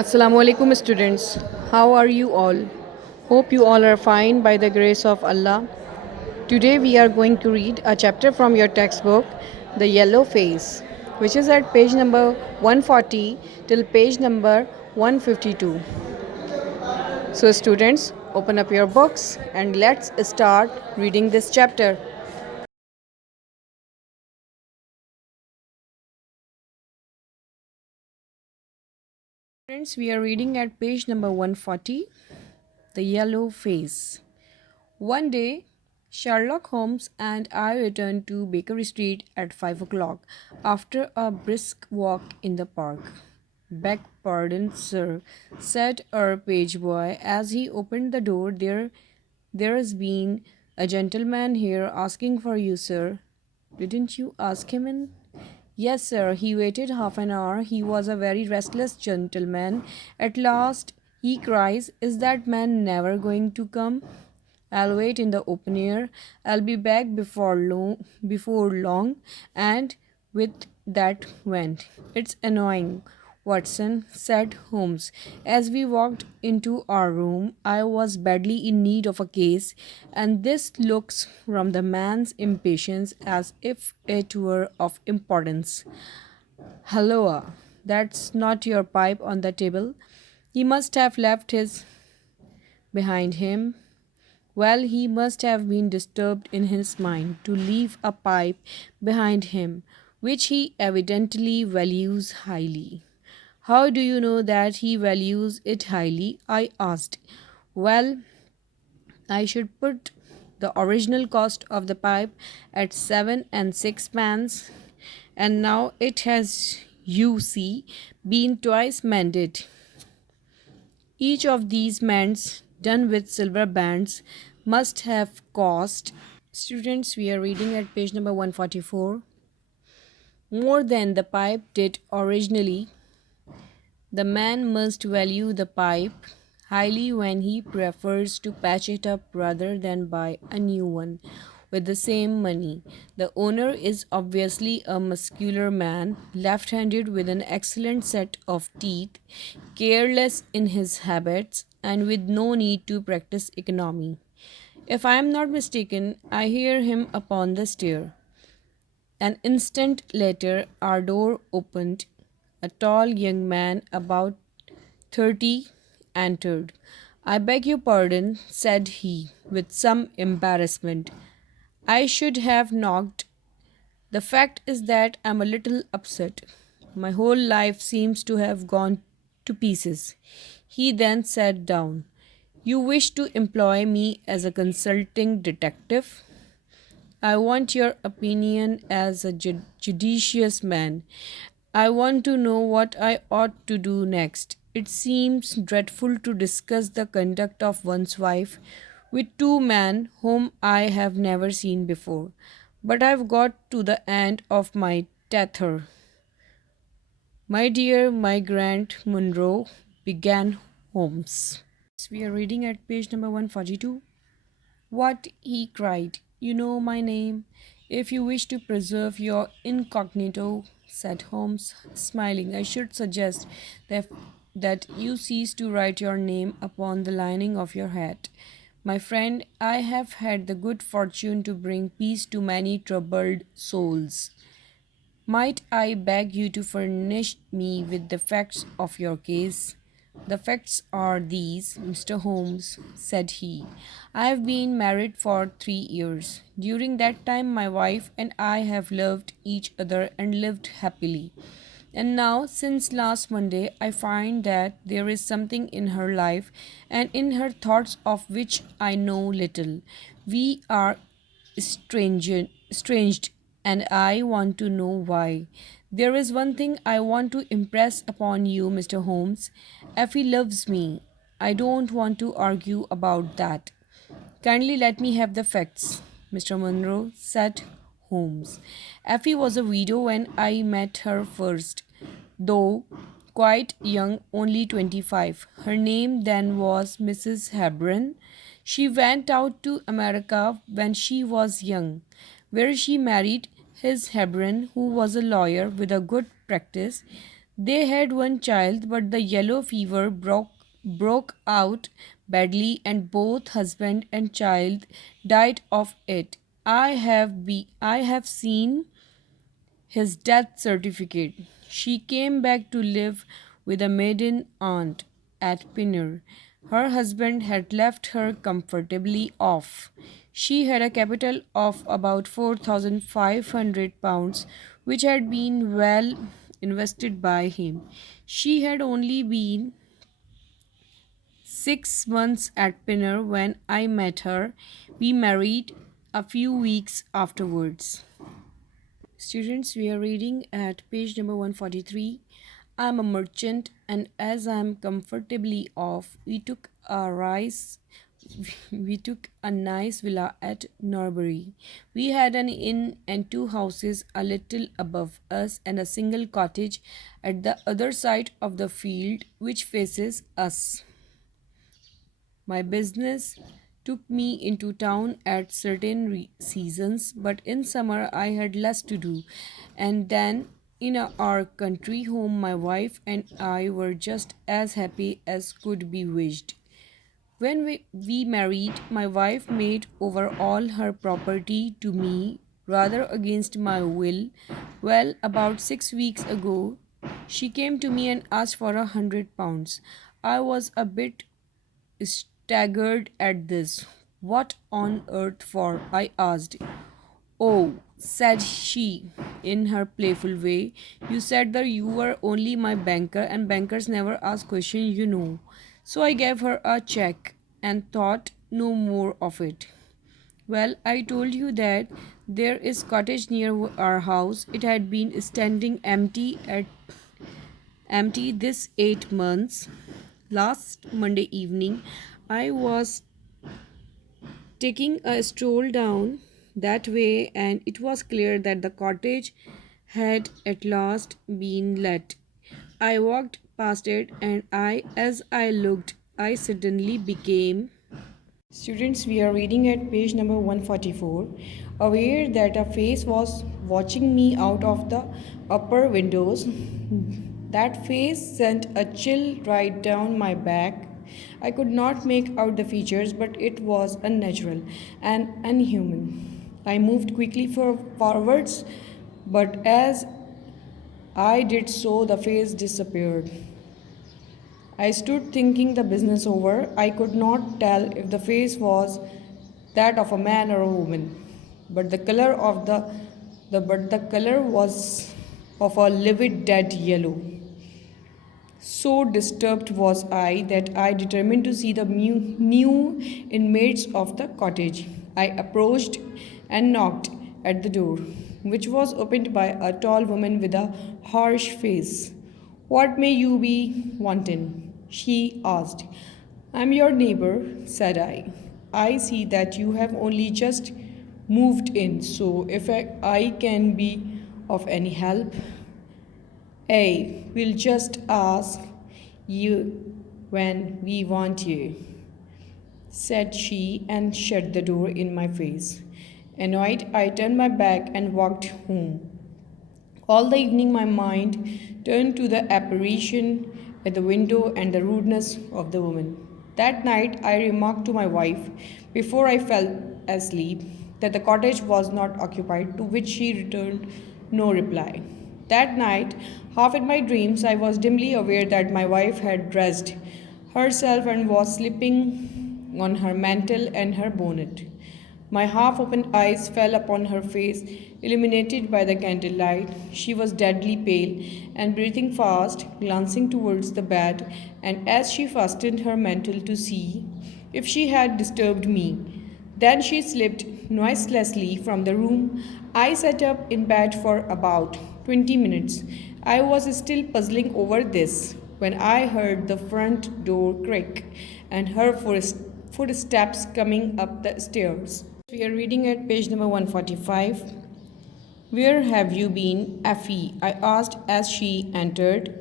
Assalamu alaikum students. How are you all? Hope you all are fine by the grace of Allah. Today we are going to read a chapter from your textbook, The Yellow Face, which is at page number 140 till page number 152. So students, open up your books and let's start reading this chapter. Friends, we are reading at page number 140, The Yellow Face. One day, Sherlock Holmes and I returned to Baker Street at 5 o'clock after a brisk walk in the park. Beg pardon, sir, said our page boy as he opened the door. There's been a gentleman here asking for you, sir. Didn't you ask him in? Yes, sir. He waited half an hour. He was a very restless gentleman. At last, he cries, is that man never going to come? I'll wait in the open air. I'll be back before long, and with that went. It's annoying, Watson, said Holmes. As we walked into our room, I was badly in need of a case, and this looks from the man's impatience as if it were of importance. Halloa, that's not your pipe on the table. He must have left his behind him. Well, he must have been disturbed in his mind to leave a pipe behind him, which he evidently values highly. How do you know that he values it highly? I asked. Well, I should put the original cost of the pipe at 7 and 6 pence, and now it has, you see, been twice mended. Each of these mends, done with silver bands, must have cost. Students, we are reading at page number 144. More than the pipe did originally. The man must value the pipe highly when he prefers to patch it up rather than buy a new one with the same money. The owner is obviously a muscular man, left handed with an excellent set of teeth, careless in his habits, and with no need to practice economy. If I am not mistaken, I hear him upon the stair. An instant later, our door opened. A tall young man, about 30, entered. I beg your pardon, said he, with some embarrassment. I should have knocked. The fact is that I'm a little upset. My whole life seems to have gone to pieces. He then sat down. You wish to employ me as a consulting detective? I want your opinion as a judicious man. I want to know what I ought to do next. It seems dreadful to discuss the conduct of one's wife with two men whom I have never seen before. But I've got to the end of my tether. My dear Migrant Munro, began Holmes. We are reading at page number 142. What? He cried. You know my name. If you wish to preserve your incognito, said Holmes, smiling, I should suggest that you cease to write your name upon the lining of your hat. My friend, I have had the good fortune to bring peace to many troubled souls. Might I beg you to furnish me with the facts of your case? The facts are these, Mr. Holmes, said he. I have been married for 3 years. During that time, my wife and I have loved each other and lived happily. And now, since last Monday, I find that there is something in her life and in her thoughts of which I know little. We are estranged, and I want to know why. There is one thing I want to impress upon you, Mr. Holmes. Effie loves me. I don't want to argue about that. Kindly let me have the facts, Mr. Munro, said Holmes. Effie was a widow when I met her first, though quite young, only 25. Her name then was Mrs. Hebron. She went out to America when she was young, where she married his Hebron, who was a lawyer with a good practice. They had one child, but the yellow fever broke out badly, and both husband and child died of it. I have seen his death certificate. She came back to live with a maiden aunt at Pinner. Her husband had left her comfortably off. She had a capital of about £4,500, which had been well invested by him. She had only been 6 months at Pinner when I met her. We married a few weeks afterwards. Students, we are reading at page number 143. I'm a merchant, and as I'm comfortably off, we took a nice villa at Norbury. We had an inn and two houses a little above us and a single cottage at the other side of the field which faces us. My business took me into town at certain seasons, but in summer I had less to do. And then in our country home, my wife and I were just as happy as could be wished. When we married, my wife made over all her property to me rather against my will. Well, about 6 weeks ago, she came to me and asked for £100. I was a bit staggered at this. What on earth for? I asked. Oh, said she in her playful way, you said that you were only my banker and bankers never ask questions, you know. So I gave her a check and thought no more of it. Well, I told you that there is cottage near our house. It had been standing empty this 8 months. Last Monday evening, I was taking a stroll down that way, and it was clear that the cottage had at last been let. I walked past it, and as I looked, I suddenly became. Students, we are reading at page number 144. Aware that a face was watching me out of the upper windows, that face sent a chill right down my back. I could not make out the features, but it was unnatural and unhuman. I moved quickly forwards, but as I did so, the face disappeared. I stood thinking the business over. I could not tell if the face was that of a man or a woman, but the color was of a livid dead yellow. So disturbed was I that I determined to see the new inmates of the cottage. I approached and knocked at the door, which was opened by a tall woman with a harsh face. What may you be wanting? She asked. I'm your neighbor, said I. I see that you have only just moved in, so if I can be of any help, we'll just ask you when we want you, said she and shut the door in my face. Annoyed, I turned my back and walked home. All the evening, my mind turned to the apparition at the window and the rudeness of the woman. That night, I remarked to my wife, before I fell asleep, that the cottage was not occupied, to which she returned no reply. That night, half in my dreams, I was dimly aware that my wife had dressed herself and was slipping on her mantle and her bonnet. My half opened eyes fell upon her face, illuminated by the candlelight. She was deadly pale and breathing fast, glancing towards the bed, and as she fastened her mantle to see if she had disturbed me. Then she slipped noiselessly from the room. I sat up in bed for about 20 minutes. I was still puzzling over this when I heard the front door creak and her footsteps coming up the stairs. We are reading at page number 145. Where have you been, Effie? I asked as she entered.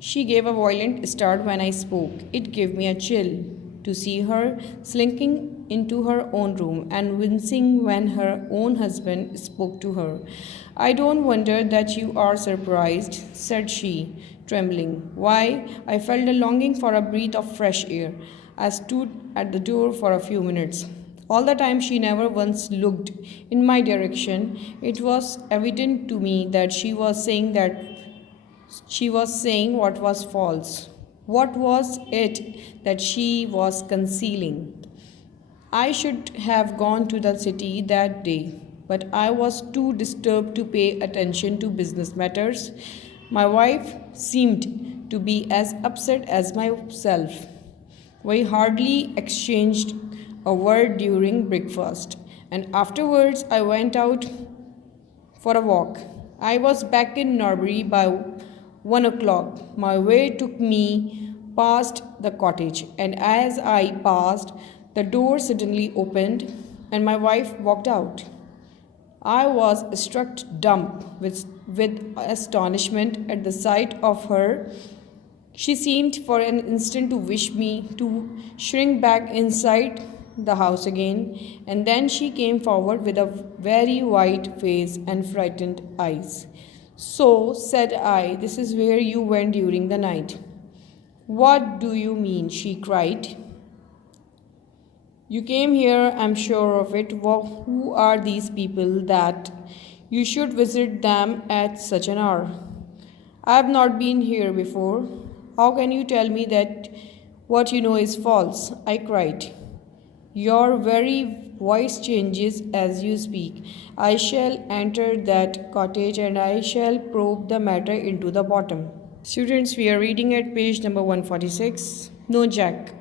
She gave a violent start when I spoke. It gave me a chill to see her slinking into her own room and wincing when her own husband spoke to her. I don't wonder that you are surprised, said she, trembling. Why? I felt a longing for a breath of fresh air. I stood at the door for a few minutes. All the time she never once looked in my direction. It was evident to me that she was saying what was false. What was it that she was concealing? I should have gone to the city that day, but I was too disturbed to pay attention to business matters. My wife seemed to be as upset as myself. We hardly exchanged a word during breakfast, and afterwards I went out for a walk. I was back in Norbury by 1 o'clock. My way took me past the cottage, and as I passed, the door suddenly opened and my wife walked out. I was struck dumb with astonishment at the sight of her. She seemed for an instant to wish me to shrink back inside the house again, and then she came forward with a very white face and frightened eyes. So, said I, this is where you went during the night. What do you mean? She cried. You came here, I'm sure of it. Who are these people that you should visit them at such an hour? I have not been here before. How can you tell me that what you know is false? I cried. Your very voice changes as you speak. I shall enter that cottage and I shall probe the matter into the bottom. Students, we are reading at page number 146. No, Jack.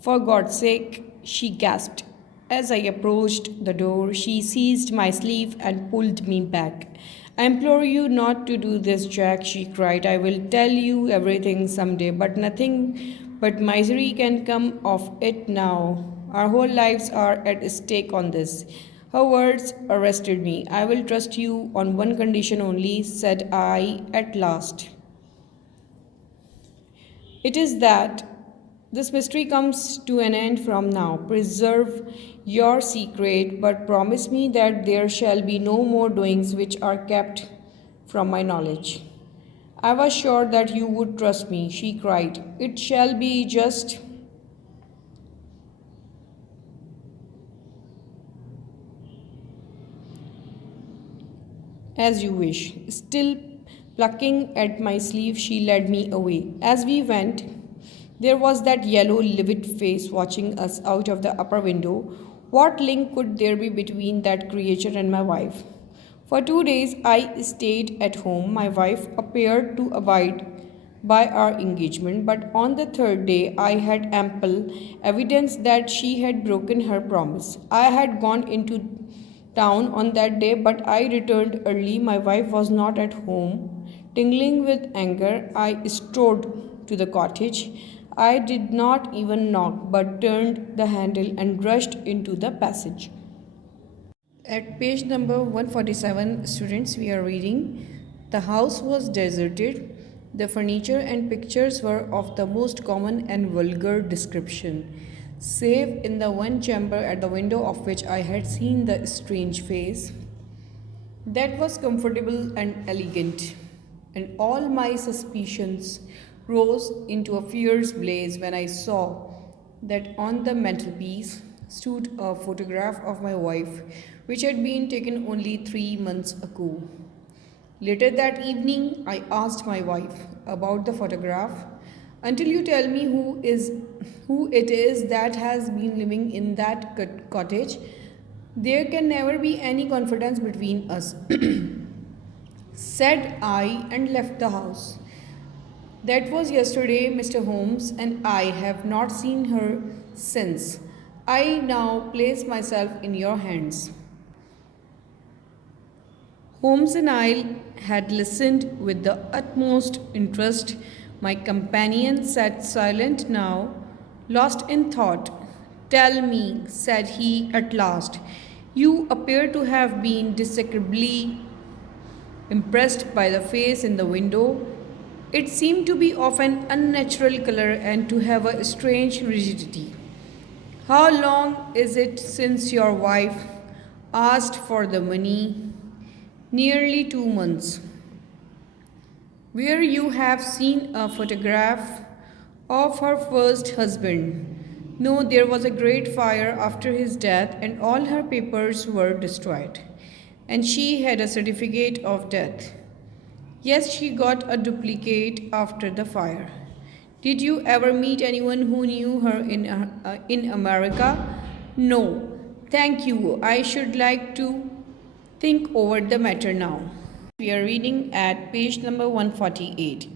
For God's sake, she gasped. As I approached the door, she seized my sleeve and pulled me back. I implore you not to do this, Jack, she cried. I will tell you everything someday, but nothing but misery can come of it now. Our whole lives are at stake on this. Her words arrested me. I will trust you on one condition only, said I at last. It is that this mystery comes to an end from now. Preserve your secret, but promise me that there shall be no more doings which are kept from my knowledge. I was sure that you would trust me, she cried. It shall be just as you wish. Still plucking at my sleeve, she led me away. As we went, there was that yellow, livid face watching us out of the upper window. What link could there be between that creature and my wife? For 2 days I stayed at home. My wife appeared to abide by our engagement, but on the third day I had ample evidence that she had broken her promise. I had gone into town on that day, but I returned early. My wife was not at home. Tingling with anger, I strode to the cottage. I did not even knock, but turned the handle and rushed into the passage. At page number 147, students, we are reading The house was deserted. The furniture and pictures were of the most common and vulgar description, save in the one chamber at the window of which I had seen the strange face. That was comfortable and elegant, and all my suspicions rose into a fierce blaze when I saw that on the mantelpiece stood a photograph of my wife, which had been taken only 3 months ago. Later that evening, I asked my wife about the photograph. Until you tell me who it is that has been living in that cottage, there can never be any confidence between us, said I, and left the house. That was yesterday, Mr. Holmes, and I have not seen her since. I now place myself in your hands. Holmes and I had listened with the utmost interest. My companion sat silent now, lost in thought. Tell me, said he at last, you appear to have been disagreeably impressed by the face in the window. It seemed to be of an unnatural color and to have a strange rigidity. How long is it since your wife asked for the money? Nearly 2 months. Where you have seen a photograph of her first husband. No, there was a great fire after his death, and all her papers were destroyed. And she had a certificate of death. Yes, she got a duplicate after the fire. Did you ever meet anyone who knew her in America? No. Thank you. I should like to think over the matter now. We are reading at page number 148.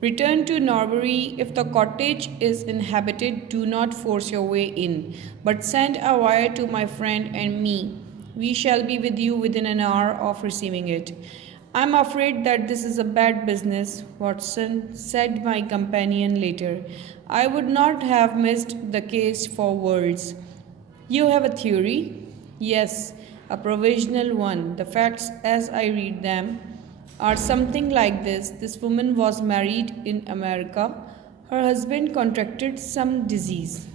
Return to Norway. If the cottage is inhabited, do not force your way in, but send a wire to my friend and me. We shall be with you within an hour of receiving it. I'm afraid that this is a bad business, Watson, said my companion later. I would not have missed the case for worlds. You have a theory? Yes, a provisional one. The facts, as I read them, are something like this. This woman was married in America. Her husband contracted some disease.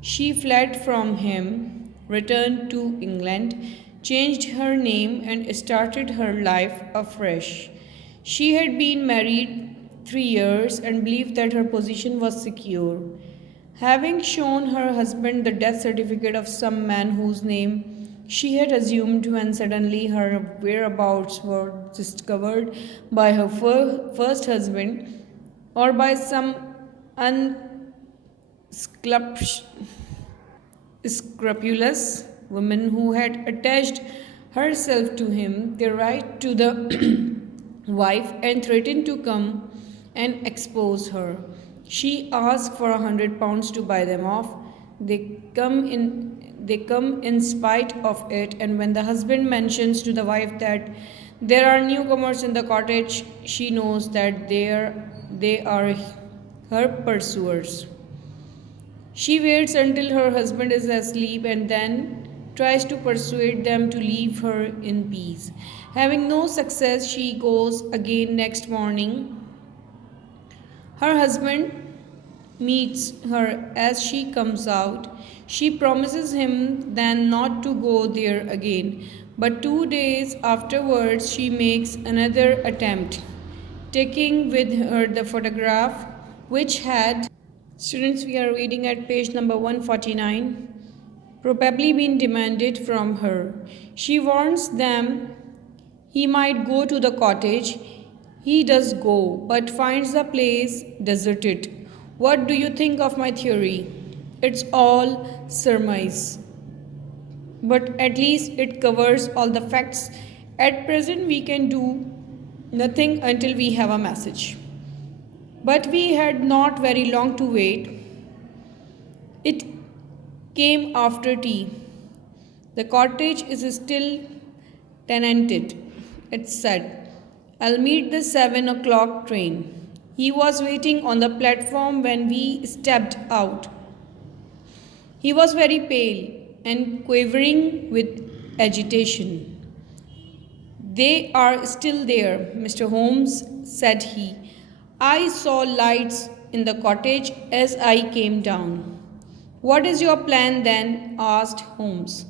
She fled from him, returned to England, changed her name, and started her life afresh. She had been married 3 years and believed that her position was secure. Having shown her husband the death certificate of some man whose name she had assumed when suddenly her whereabouts were discovered by her first husband or by some unscrupulous woman who had attached herself to him, they write to the wife and threatened to come and expose her. She asked for £100 to buy them off. They come in spite of it, and when the husband mentions to the wife that there are newcomers in the cottage, she knows that they are her pursuers. She waits until her husband is asleep and then tries to persuade them to leave her in peace. Having no success, she goes again next morning. Her husband meets her as she comes out. She promises him then not to go there again. But 2 days afterwards, she makes another attempt, taking with her the photograph which had, students, we are reading at page number 149, probably been demanded from her. She warns them he might go to the cottage. He does go, but finds the place deserted. What do you think of my theory? It's all surmise, but at least it covers all the facts. At present, we can do nothing until we have a message. But we had not very long to wait. It came after tea. The cottage is still tenanted, it said. I'll meet the 7 o'clock train. He was waiting on the platform when we stepped out. He was very pale and quivering with agitation. They are still there, Mr. Holmes, said he. I saw lights in the cottage as I came down. What is your plan then? Asked Holmes.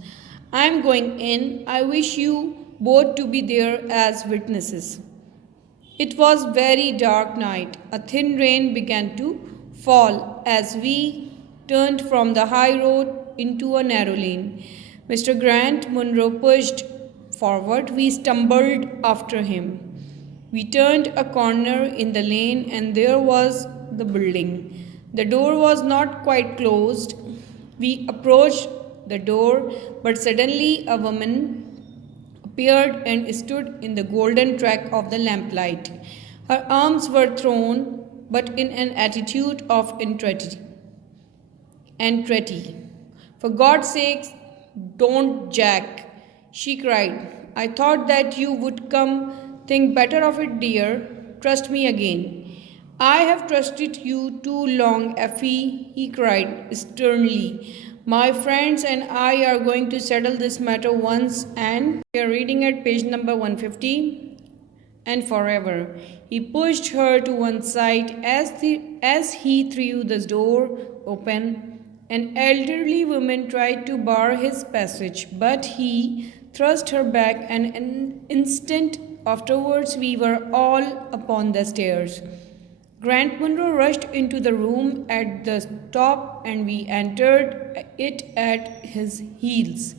I am going in. I wish you both to be there as witnesses. It was very dark night. A thin rain began to fall as we turned from the high road into a narrow lane. Mr. Grant Munro pushed forward. We stumbled after him. We turned a corner in the lane and there was the building. The door was not quite closed. We approached the door, but suddenly a woman appeared and stood in the golden track of the lamplight. Her arms were thrown, but in an attitude of entreaty. For God's sake, don't, Jack, she cried. I thought that you would come. Think better of it, dear. Trust me again. I have trusted you too long, Effie, he cried sternly. My friends and I are going to settle this matter once and we are reading at page number 150 and forever. He pushed her to one side as he threw the door open An elderly woman tried to bar his passage, but he thrust her back, and an instant afterwards we were all upon the stairs. Grant Munro rushed into the room at the top, and we entered it at his heels.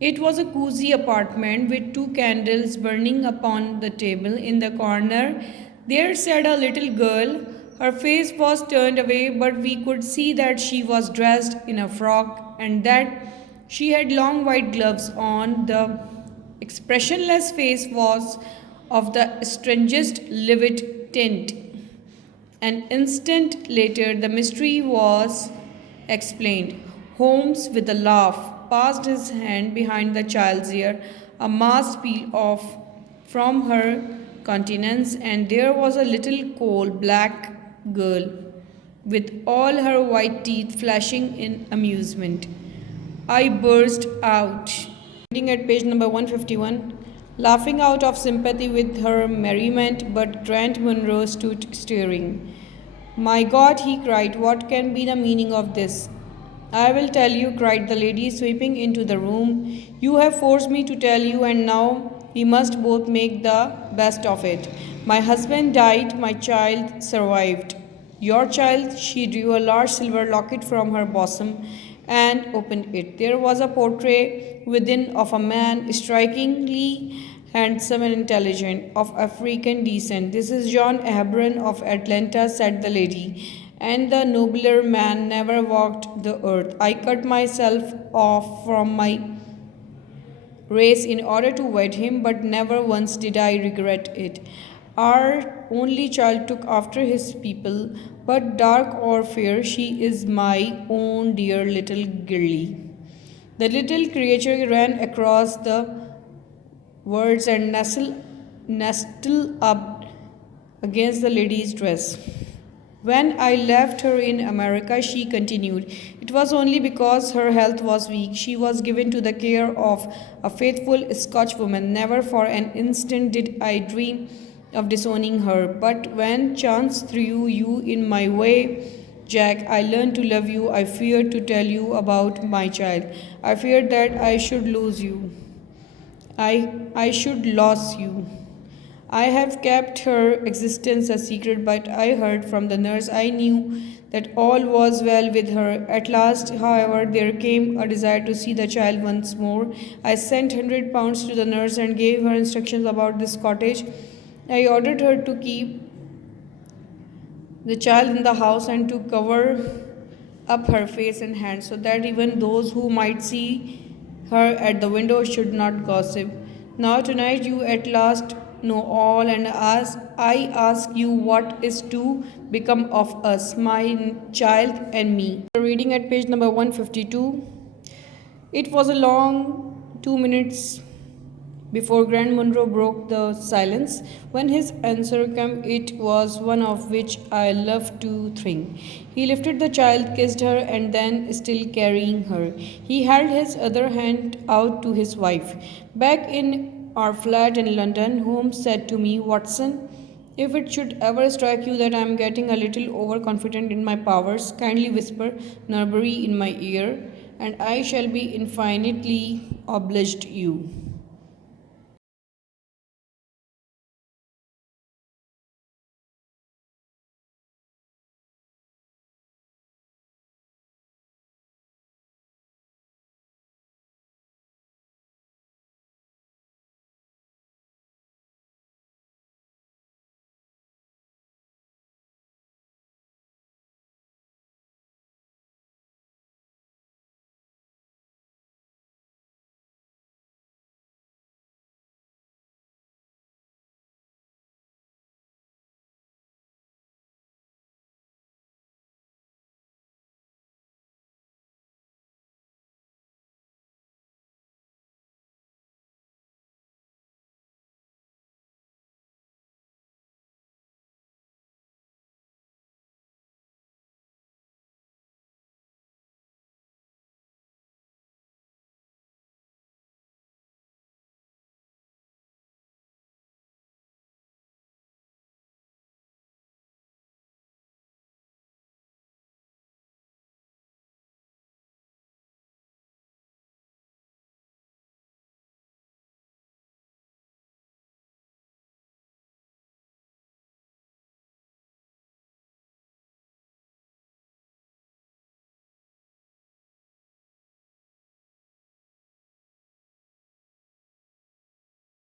It was a cozy apartment with two candles burning upon the table in the corner. There sat a little girl. Her face was turned away, but we could see that she was dressed in a frock and that she had long white gloves on. The expressionless face was of the strangest livid tint. An instant later, the mystery was explained. Holmes, with a laugh, passed his hand behind the child's ear. A mask peeled off from her countenance, and there was a little coal black girl with all her white teeth flashing in amusement. I burst out, reading at page number 151, laughing out of sympathy with her merriment, but Grant Munro stood staring. My God, he cried, what can be the meaning of this? I will tell you, cried the lady, sweeping into the room. You have forced me to tell you, and now we must both make the best of it. My husband died, my child survived. Your child, she drew a large silver locket from her bosom and opened it. There was a portrait within of a man strikingly handsome and intelligent, of African descent. This is John Abram of Atlanta, said the lady, and the nobler man never walked the earth. I cut myself off from my race in order to wed him, but never once did I regret it. Our only child took after his people, but dark or fair, she is my own dear little girlie. The little creature ran across the words and nestled up against the lady's dress. When I left her in America, she continued, it was only because her health was weak. She was given to the care of a faithful Scotchwoman. Never for an instant did I dream of disowning her. But when chance threw you in my way, Jack, I learned to love you. I feared to tell you about my child. I feared that I should lose you. I should lose you. I have kept her existence a secret, but I heard from the nurse I knew that all was well with her. At last, however, there came a desire to see the child once more. I sent £100 to the nurse and gave her instructions about this cottage. I ordered her to keep the child in the house and to cover up her face and hands so that even those who might see her at the window should not gossip. Now tonight you at last know all, and as I ask you what is to become of us, my child and me. Reading at page number 152. It was a long 2 minutes before Grant Munro broke the silence. When his answer came, it was one of which I love to think. He lifted the child, kissed her, and then, still carrying her, he held his other hand out to his wife. Back in our flat in London, Holmes said to me, Watson, if it should ever strike you that I am getting a little overconfident in my powers, kindly whisper Norbury in my ear, and I shall be infinitely obliged you.